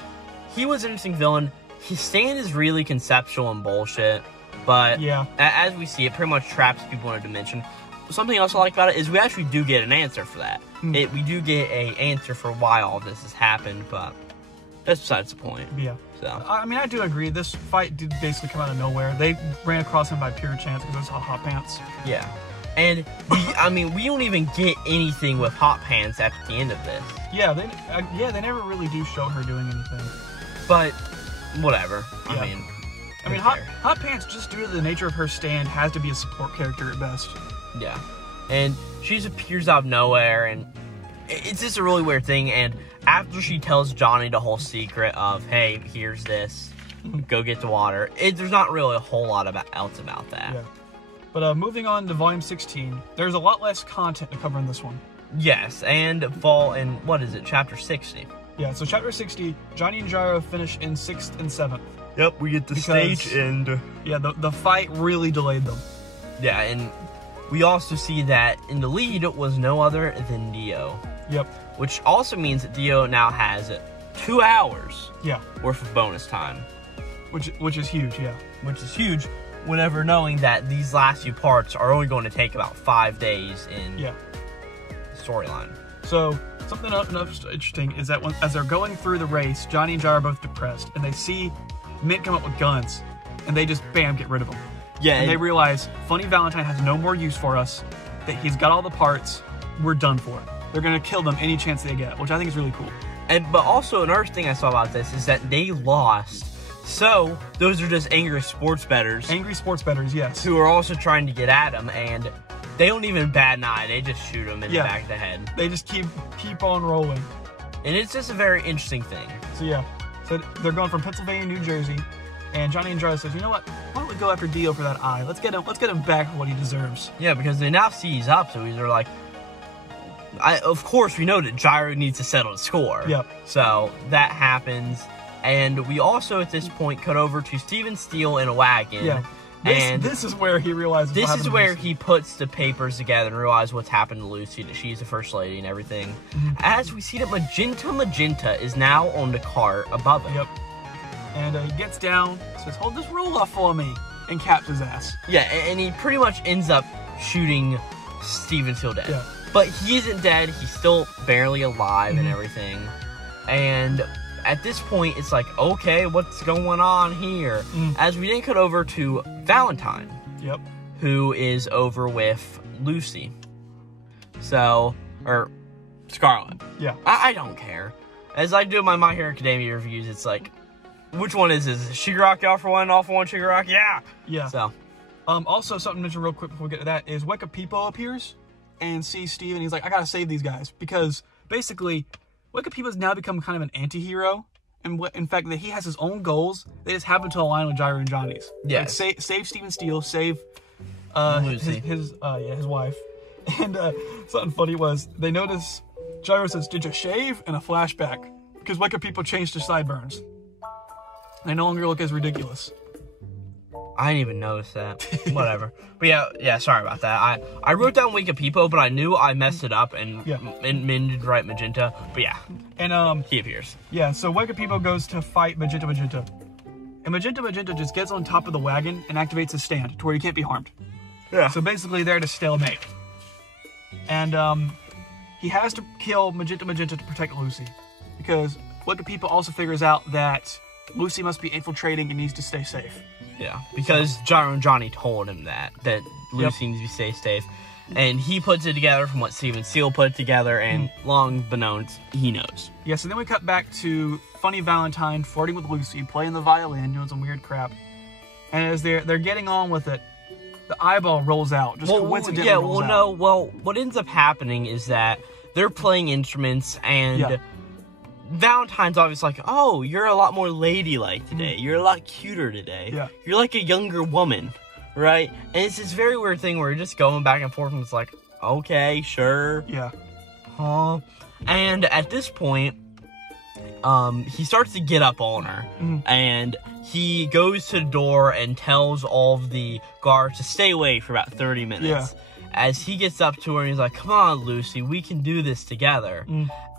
he was an interesting villain. His stand is really conceptual and bullshit. But as we see, it pretty much traps people in a dimension. Something else I like about it is we actually do get an answer for that. We do get an answer for why all this has happened, but that's besides the point. Yeah. So I mean, I do agree. This fight did basically come out of nowhere. They ran across him by pure chance because they saw Hot Pants. Yeah. And, we don't even get anything with Hot Pants at the end of this. Yeah, they never really do show her doing anything. But, whatever. Yeah. I mean, Hot Pants, just due to the nature of her stand, has to be a support character at best. Yeah. And she just appears out of nowhere, and it's just a really weird thing, and after she tells Johnny the whole secret of, hey, here's this, go get the water. There's not really a whole lot else about that. Yeah. But moving on to Volume 16, there's a lot less content to cover in this one. Yes, and fall in, what is it, Chapter 60? Yeah, so Chapter 60, Johnny and Gyro finish in 6th and 7th. Yep, we get the stage and... Yeah, the fight really delayed them. Yeah, and we also see that in the lead was no other than Dio. Yep. Which also means that Dio now has 2 hours worth of bonus time. Which is huge, yeah. Which is huge, whenever knowing that these last few parts are only going to take about 5 days in the storyline. So, something else interesting is that as they're going through the race, Johnny and Gyro are both depressed, and they see Mint come up with guns, and they just, bam, get rid of them. Yeah. And they realize Funny Valentine has no more use for us, that he's got all the parts, we're done for. They're going to kill them any chance they get, which I think is really cool. But also another thing I saw about this is that they lost. So, those are just angry sports bettors. Angry sports bettors, yes. Who are also trying to get at him, and they don't even bat an eye. They just shoot him in the back of the head. They just keep on rolling. And it's just a very interesting thing. So yeah, so they're going from Pennsylvania, New Jersey, and Johnny and Gyro says, you know what? Why don't we go after Dio for that eye? Let's get him back for what he deserves. Yeah, because they now see he's up, so they're like, of course we know that Gyro needs to settle the score. Yep. So that happens. And we also, at this point, cut over to Steven Steele in a wagon. Yeah. This is where he realizes this is where he puts the papers together and realizes what's happened to Lucy, that she's the first lady and everything. As we see that Magenta is now on the cart above him. Yep. And he gets down, says, hold this roll off for me, and caps his ass. Yeah, and he pretty much ends up shooting Steven Steele dead. Yeah. But he isn't dead, he's still barely alive and everything. And at this point, it's like, okay, what's going on here? As we then cut over to Valentine. Yep. Who is over with Lucy. So, or Scarlet. Yeah. I don't care. As I do my My Hero Academia reviews, it's like, which one is this? Is Shigaraki all for one, all for one Shigaraki? Yeah! Yeah. So. Also, something to mention real quick before we get to that is Weka Pipo appears and sees Steve, and he's like, I gotta save these guys. Because, basically, Weka Pipo's now become kind of an anti-hero. And in fact, that he has his own goals. They just happen to align with Gyro and Johnny's. Yeah. Like, save Steven Steele, save Lucy. his wife. And something funny was, they notice Gyro says, did you shave? And a flashback. Because Weka Pipo changed their sideburns. They no longer look as ridiculous. I didn't even notice that. Whatever. But yeah, sorry about that. I wrote down Weka Pipo, but I knew I messed it up and meant to write Magenta. But yeah. And he appears. Yeah, so Weka Pipo goes to fight Magenta. And Magenta just gets on top of the wagon and activates his stand to where he can't be harmed. Yeah. So basically they're at a stalemate. And he has to kill Magenta to protect Lucy. Because Weka Pipo also figures out that Lucy must be infiltrating and needs to stay safe. Yeah, because Gyro and Johnny told him that Lucy needs to stay safe. And he puts it together from what Steven Steele put it together, and long beknownst, he knows. Yeah, so then we cut back to Funny Valentine flirting with Lucy, playing the violin, doing some weird crap. And as they're getting on with it, the eyeball rolls out, just coincidentally rolls out. What ends up happening is that they're playing instruments, and Valentine's obviously like, oh, you're a lot more ladylike today. You're a lot cuter today. Yeah. You're like a younger woman, right? And it's this very weird thing where you're just going back and forth, and it's like, okay, sure. Yeah. Huh. And at this point, he starts to get up on her, and he goes to the door and tells all of the guards to stay away for about 30 minutes. Yeah. As he gets up to her, and he's like, come on, Lucy, we can do this together.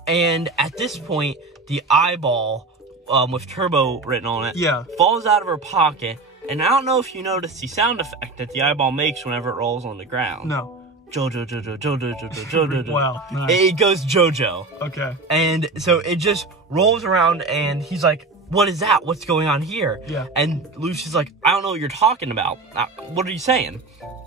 And at this point, the eyeball with Turbo written on it falls out of her pocket. And I don't know if you noticed the sound effect that the eyeball makes whenever it rolls on the ground. No. Jojo, Jojo, Jojo, Jojo, Jojo. Wow. Nice. It goes Jojo. Okay. And so it just rolls around, and he's like, what is that? What's going on here? Yeah. And Lucy's like, I don't know what you're talking about. What are you saying?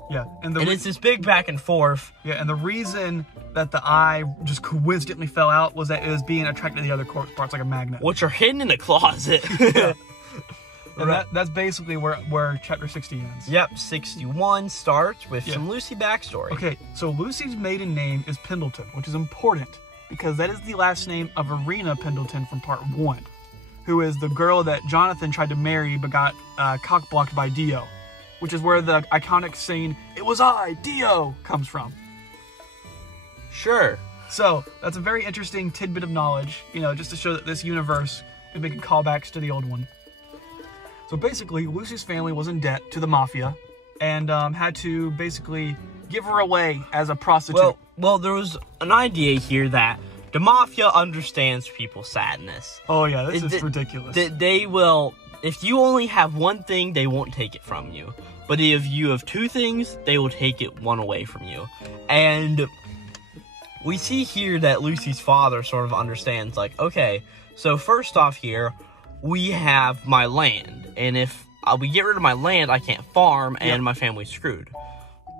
Yeah. And it's this big back and forth. Yeah, and the reason that the eye just coincidentally fell out was that it was being attracted to the other corpse parts like a magnet. Which are hidden in a closet. And that's basically where Chapter 60 ends. Yep, 61 starts with some Lucy backstory. Okay, so Lucy's maiden name is Pendleton, which is important because that is the last name of Arena Pendleton from Part 1. who is the girl that Jonathan tried to marry but got cock-blocked by Dio, which is where the iconic saying, "It was I, Dio," comes from. Sure. So, that's a very interesting tidbit of knowledge, you know, just to show that this universe is making callbacks to the old one. So basically, Lucy's family was in debt to the Mafia, and had to basically give her away as a prostitute. Well, there was an idea here that the Mafia understands people's sadness. Oh yeah, this is ridiculous. They will, if you only have one thing, they won't take it from you. But if you have two things, they will take it one away from you. And we see here that Lucy's father sort of understands, like, okay, so first off here, we have my land. And if we get rid of my land, I can't farm, and my family's screwed.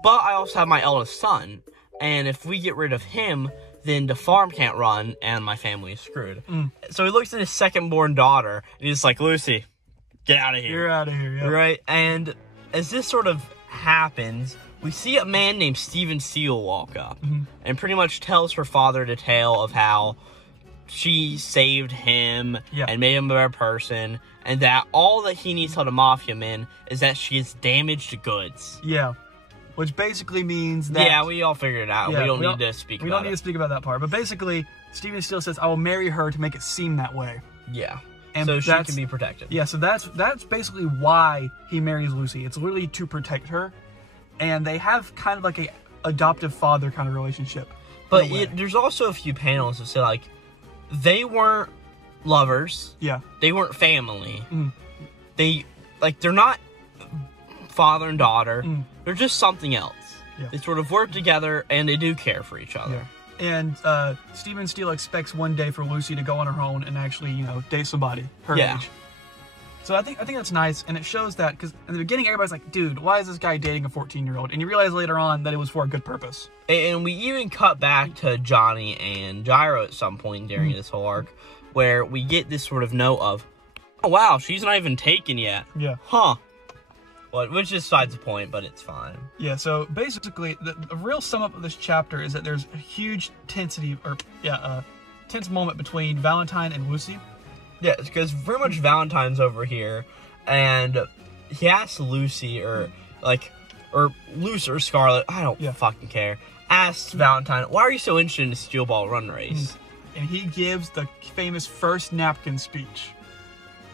But I also have my eldest son, and if we get rid of him, then the farm can't run, and my family is screwed. So he looks at his second-born daughter, and he's like, Lucy, get out of here. You're out of here, yeah. Right? And as this sort of happens, we see a man named Steven Steele walk up, and pretty much tells her father the tale of how she saved him and made him a better person, and that all that he needs to tell the Mafia men is that she has damaged goods. Yeah. Which basically means that... Yeah, we all figured it out. Yeah, we don't need to speak about it. We don't need to speak about that part. But basically, Steven Steele says, I will marry her to make it seem that way. Yeah. And so she can be protected. Yeah, so that's basically why he marries Lucy. It's literally to protect her. And they have kind of like a adoptive father kind of relationship. But there's also a few panels that say, like, they weren't lovers. Yeah. They weren't family. They're not father and daughter. They're just something else. Yeah. They sort of work together, and they do care for each other. Yeah. And Steven Steele expects one day for Lucy to go on her own and actually, you know, date somebody her age. So I think that's nice, and it shows that, because in the beginning everybody's like, dude, why is this guy dating a 14-year-old? And you realize later on that it was for a good purpose. And we even cut back to Johnny and Gyro at some point during this whole arc, where we get this sort of note of, oh wow, she's not even taken yet. Yeah. Huh. Well, which is besides the point, but it's fine. Yeah, so basically, the real sum up of this chapter is that there's a huge tense moment between Valentine and Lucy. Yeah, because very much Valentine's over here, and he asks Lucy, or Lucy or Scarlet, I don't fucking care, asks Valentine, why are you so interested in the Steel Ball Run race? And he gives the famous first napkin speech.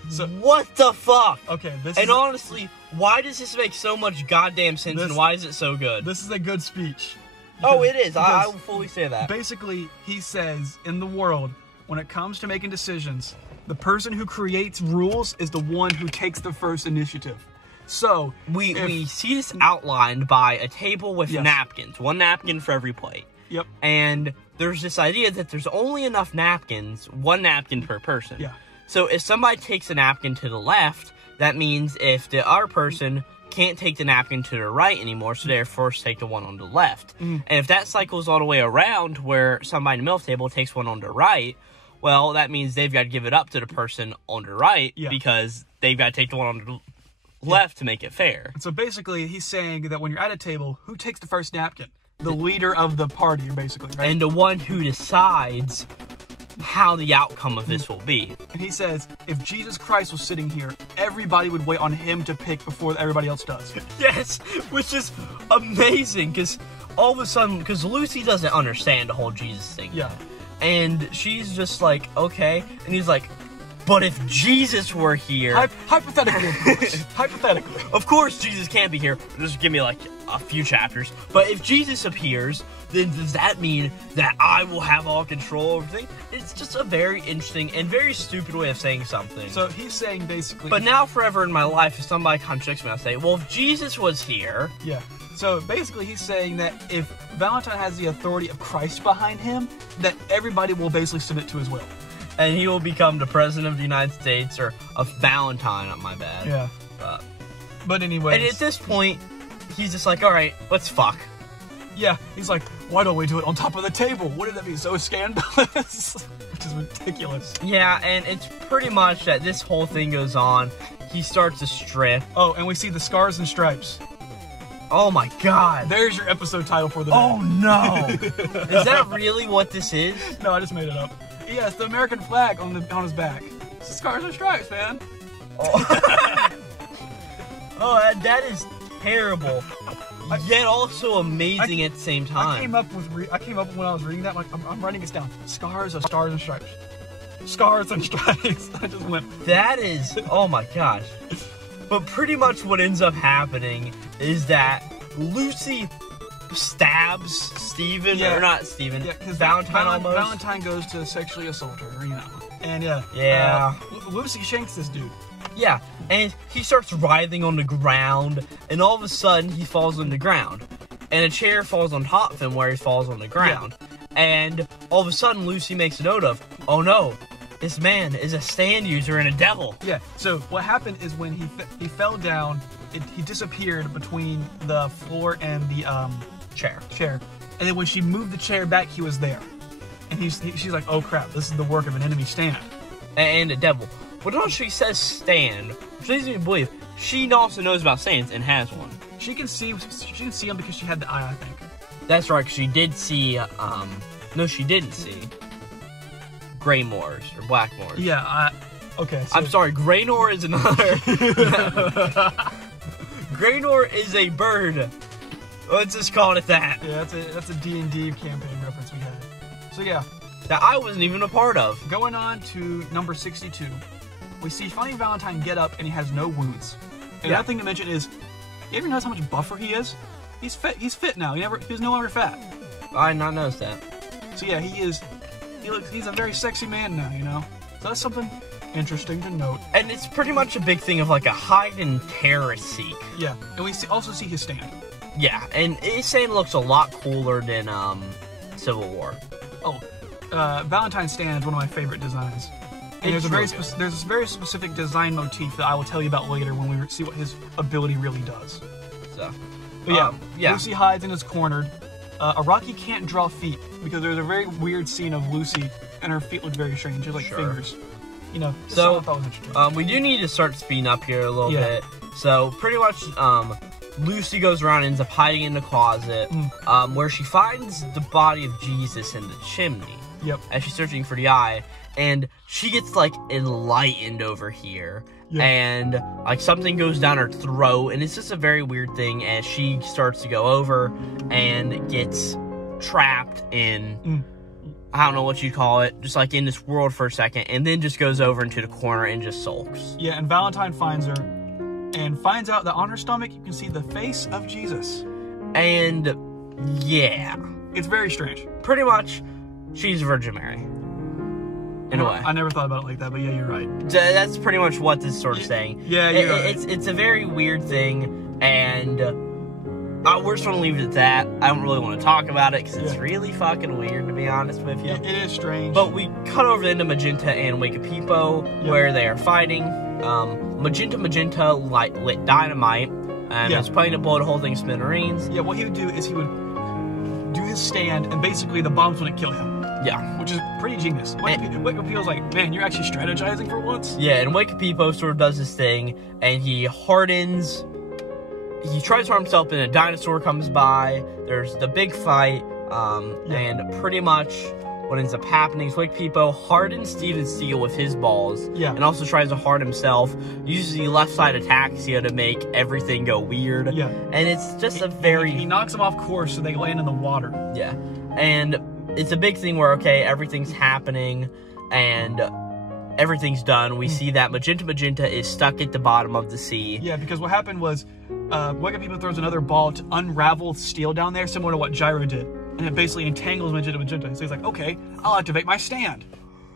So what the fuck? Okay, honestly, why does this make so much goddamn sense, and why is it so good? This is a good speech. Oh, it is. I will fully say that. Basically, he says, in the world, when it comes to making decisions, the person who creates rules is the one who takes the first initiative. So, we see this outlined by a table with napkins. One napkin for every plate. Yep. And there's this idea that there's only enough napkins, one napkin per person. Yeah. So if somebody takes a napkin to the left, that means if the other person can't take the napkin to the right anymore, so they're forced to take the one on the left. And if that cycles all the way around where somebody in the middle of the table takes one on the right, well, that means they've got to give it up to the person on the right because they've got to take the one on the left to make it fair. So basically, he's saying that when you're at a table, who takes the first napkin? The leader of the party, basically, right? And the one who decides how the outcome of this will be. And he says, if Jesus Christ was sitting here, everybody would wait on him to pick before everybody else does. Yes, which is amazing, because all of a sudden, because Lucy doesn't understand the whole Jesus thing. Yeah. And she's just like, okay. And he's like, but if Jesus were here... Hypothetically, of course. Hypothetically. Of course Jesus can't be here. Just give me, like, a few chapters. But if Jesus appears, then does that mean that I will have all control over things? It's just a very interesting and very stupid way of saying something. So he's saying basically... But now forever in my life, if somebody contradicts me, I'll say, well, if Jesus was here... Yeah. So basically he's saying that if Valentine has the authority of Christ behind him, that everybody will basically submit to his will. And he will become the president of the United States, or a Valentine, not my bad. Yeah. But anyways. And at this point, he's just like, alright, let's fuck. Yeah, he's like, why don't we do it on top of the table? Wouldn't that be so scandalous? Which is ridiculous. Yeah, and it's pretty much that this whole thing goes on. He starts to strip. Oh, and we see the scars and stripes. Oh my god. There's your episode title for the day. Oh no. Is that really what this is? No, I just made it up. Yeah, it's the American flag on his back. Scars and Stripes, man. Oh, that is terrible. Yet also amazing at the same time. I came up when I was reading that. I'm writing this down. Scars of Stars and Stripes. Scars and Stripes. I just went. That is, oh my gosh. But pretty much what ends up happening is that Lucy stabs Steven, or not Steven, Valentine almost. Valentine goes to sexually assault her, you know. And Lucy shanks this dude. Yeah, and he starts writhing on the ground, and all of a sudden he falls on the ground. And a chair falls on top of him where he falls on the ground. Yeah. And all of a sudden Lucy makes a note of, oh no, this man is a stand user and a devil. Yeah, so what happened is when he fell down, he disappeared between the floor and the chair. And then when she moved the chair back, he was there. And she's like, oh crap, this is the work of an enemy stand. And a devil. But when she says stand, which leads me to believe she also knows about stands and has one. She can see him because she had the eye, I think. That's right, because she did see, no, she didn't see Greymoors or Blackmoors. Yeah, okay. So. I'm sorry, Greynor is another. Greynor is a bird. Let's just call it that. Yeah, that's a D&D campaign reference we had. So yeah. That I wasn't even a part of. Going on to number 62. We see Funny Valentine get up and he has no wounds. And another thing to mention is, you ever notice how much buffer he is? He's fit. He's fit now. He's no longer fat. I did not notice that. So yeah, he's a very sexy man now, you know? So that's something interesting to note. And it's pretty much a big thing of like a hide and terror seek. Yeah, and we also see his stand. Yeah, and his stand looks a lot cooler than Civil War. Oh, Valentine's stand is one of my favorite designs. And there's a very specific design motif that I will tell you about later when we see what his ability really does. So, but yeah, Lucy hides and is cornered. Araki can't draw feet because there's a very weird scene of Lucy and her feet look very strange. She's like fingers. You know, so we do need to start speeding up here a little bit. So pretty much, Lucy goes around and ends up hiding in the closet, where she finds the body of Jesus in the chimney. Yep. As she's searching for the eye, and she gets like enlightened over here, and like something goes down her throat, and it's just a very weird thing. As she starts to go over and gets trapped in, I don't know what you'd call it, just like in this world for a second, and then just goes over into the corner and just sulks. Yeah, and Valentine finds her and finds out that on her stomach you can see the face of Jesus. And yeah, it's very strange. Pretty much, she's Virgin Mary. In a way. I never thought about it like that, but yeah, you're right. That's pretty much what this is sort of saying. Yeah, you're right. It's a very weird thing, and we're just going to leave it at that. I don't really want to talk about it, because it's really fucking weird, to be honest with you. It is strange. But we cut over into Magenta and Wakapipo, where they are fighting. Magenta lit dynamite, and was planning to blow the whole thing smithereens. Yeah, what he would do is he would do his stand, and basically the bombs wouldn't kill him. Yeah. Which is pretty genius. Wakapipo's like, man, you're actually strategizing for once? Yeah, and Wakapipo sort of does this thing, and he hardens. He tries to harm himself, and a dinosaur comes by. There's the big fight, and pretty much what ends up happening is Wakapipo hardens Steven's steel with his balls, and also tries to harden himself. Uses the left side ataxia to make everything go weird. Yeah. And it's just a very... He knocks them off course so they land in the water. Yeah. And it's a big thing where, okay, everything's happening, and everything's done. We see that Magenta is stuck at the bottom of the sea. Yeah, because what happened was, Wakapipo throws another ball to unravel steel down there, similar to what Gyro did. And it basically entangles Magenta. So he's like, okay, I'll activate my stand.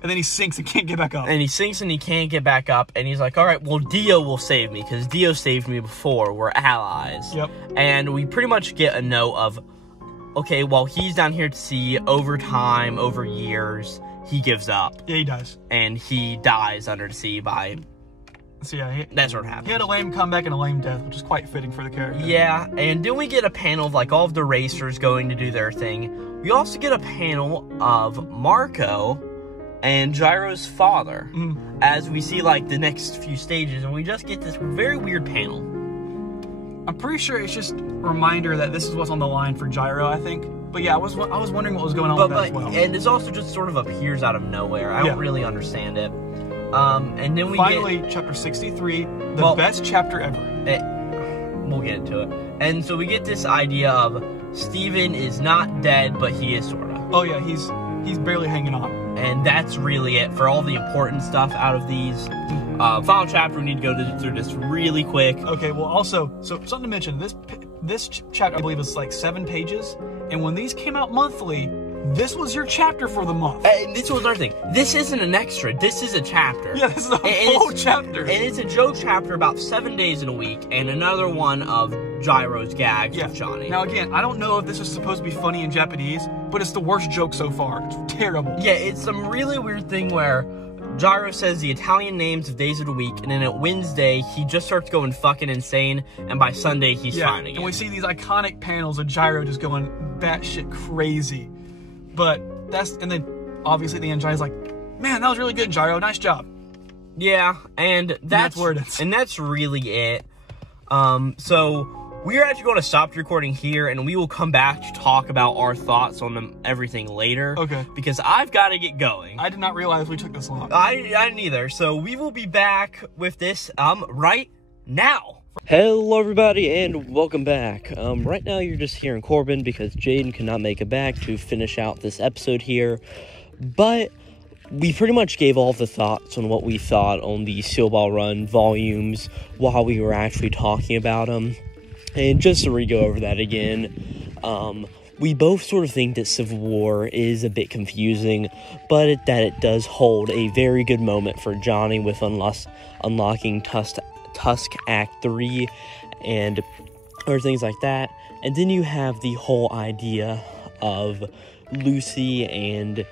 And then he sinks and can't get back up. And he sinks and he can't get back up. And he's like, all right, well, Dio will save me, because Dio saved me before. We're allies. Yep. And we pretty much get a note of, okay, well, he's down here to sea. Over time, over years, he gives up. Yeah, he does. And he dies under the sea by... So yeah, that's what happened. He had a lame comeback and a lame death, which is quite fitting for the character. Yeah, and then we get a panel of like all of the racers going to do their thing. We also get a panel of Marco and Gyro's father, as we see like the next few stages, and we just get this very weird panel. I'm pretty sure it's just a reminder that this is what's on the line for Gyro, I think. But yeah, I was wondering what was going on with that as well. And this also just sort of appears out of nowhere. I don't really understand it. And then we finally, chapter 63, the best chapter ever. We'll get into it. And so we get this idea of Steven is not dead, but he is sorta. Oh yeah, he's barely hanging on. And that's really it for all the important stuff out of these. Final chapter, we need to go through this really quick. Okay, well also, so something to mention, this chapter I believe is like 7 pages, and when these came out monthly, this was your chapter for the month. And this was another thing. This isn't an extra. This is a chapter. Yeah, this is a whole chapter. And it's a joke chapter about 7 days in a week, and another one of Gyro's gags with Johnny. Now again, I don't know if this is supposed to be funny in Japanese, but it's the worst joke so far. It's terrible. Yeah, it's some really weird thing where Gyro says the Italian names of days of the week, and then at Wednesday, he just starts going fucking insane, and by Sunday, he's fine again. And we see these iconic panels of Gyro just going batshit crazy. But and then obviously the end, Gyro's like, man, that was really good, Gyro, nice job. Yeah, and that's where it is. And that's really it. So we're actually going to stop the recording here, and we will come back to talk about our thoughts on everything later. Okay. Because I've got to get going. I did not realize we took this long. I didn't either. So we will be back with this right now. Hello everybody and welcome back. Right now you're just hearing Corbin because Jaden could not make it back to finish out this episode here. But we pretty much gave all the thoughts on what we thought on the Steel Ball Run volumes while we were actually talking about them. And just to re-go over that again, we both sort of think that Civil War is a bit confusing, but that it does hold a very good moment for Johnny with unlocking Tusk Act 3 and other things like that. And then you have the whole idea of Lucy and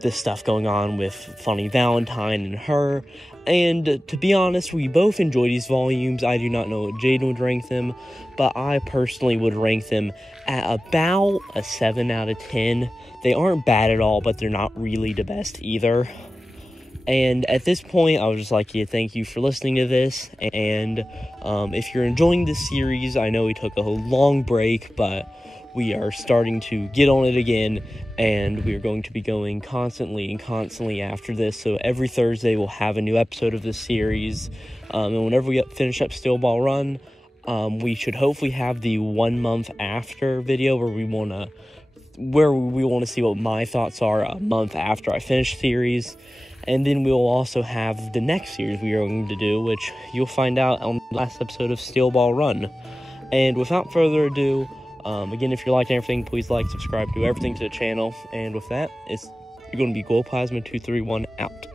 the stuff going on with Funny Valentine and her. And to be honest, we both enjoy these volumes. I do not know what Jaden would rank them, but I personally would rank them at about a 7 out of 10. They aren't bad at all, but they're not really the best either. And at this point, I would just like to thank you for listening to this. And if you're enjoying this series, I know we took a long break, but we are starting to get on it again. And we are going to be going constantly after this. So every Thursday, we'll have a new episode of this series. And whenever we finish up Steel Ball Run, we should hopefully have the 1 month after video where we want to see what my thoughts are a month after I finish series. And then we'll also have the next series we are going to do, which you'll find out on the last episode of Steel Ball Run. And without further ado, again, if you're liking everything, please like, subscribe, do everything to the channel. And with that, you're going to be Glowplasma 231 out.